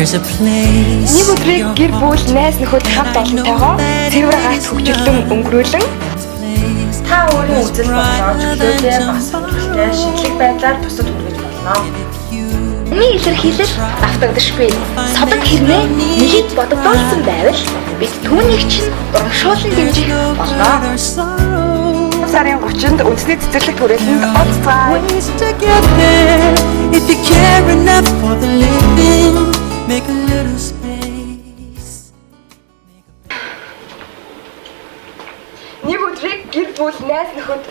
Нэг өдрийг гэр бүл найз нөхөд хамт олонтойгоо цэвэр гац хөгжүүлэн өнгөрүүлэн та өөрийн үзэл бодлоо чөлөөтэй бас хөлтэй шинжлэх байдлаар бусад хүргэж болно. Миний илэрхийлэл автагдашгүй. Содон хэрнээ нэгийг бодогдуулсан байвал бид түүнийг чинь урамшуулан дэмжих болно. Сарын 30-нд үндэсний цэцэрлэг түрээлэнд онцгой. If you care enough for the living, make a little space. Нэг өдрийг гэр бүл найз нөхөд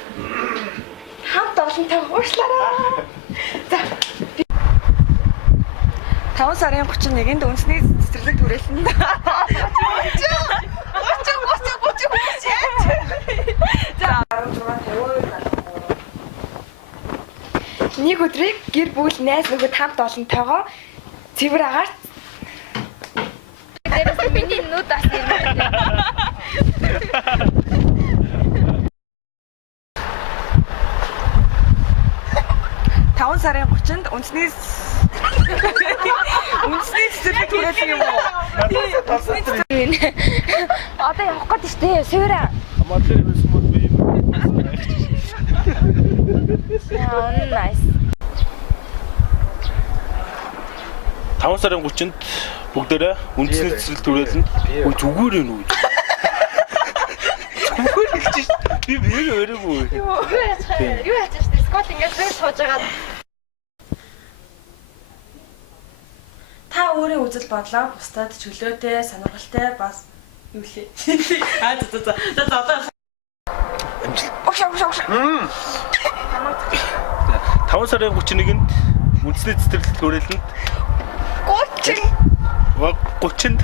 хамт олонтойгоо уушлаарай. За 5 сарын 31-нд үндэсний цэцэрлэг түрээлэнд Нэг өдрийг гэр бүл найз нөхөд хамт олонтойгоо цэвэр агаар дээрээс миний нүд бас юм. 5 сарын 30-нд үндэсний цэцэрлэг түрээлэн юм уу? Одоо явах гээд штэ. Сүүрэ. Хамаатар байсан бол би юм. Nice. 5 сарын 30-нд бүгдээрээ үндэсний цэцэрлэг түрээлэнд зүгээр юм уу? Зүгээр хэлж шít. Би өрөөгүй. Юу яач штэ. Скот ингэж зөөр сууж байгаа. Та өөрийн үзэл бодлоо бусдад чөлөөтэй, сонирхолтой бас юу лээ. За одоо Ошоо. 5 сарын 31-нд үндэсний цэцэрлэг түрээлэнд 30. 30-нд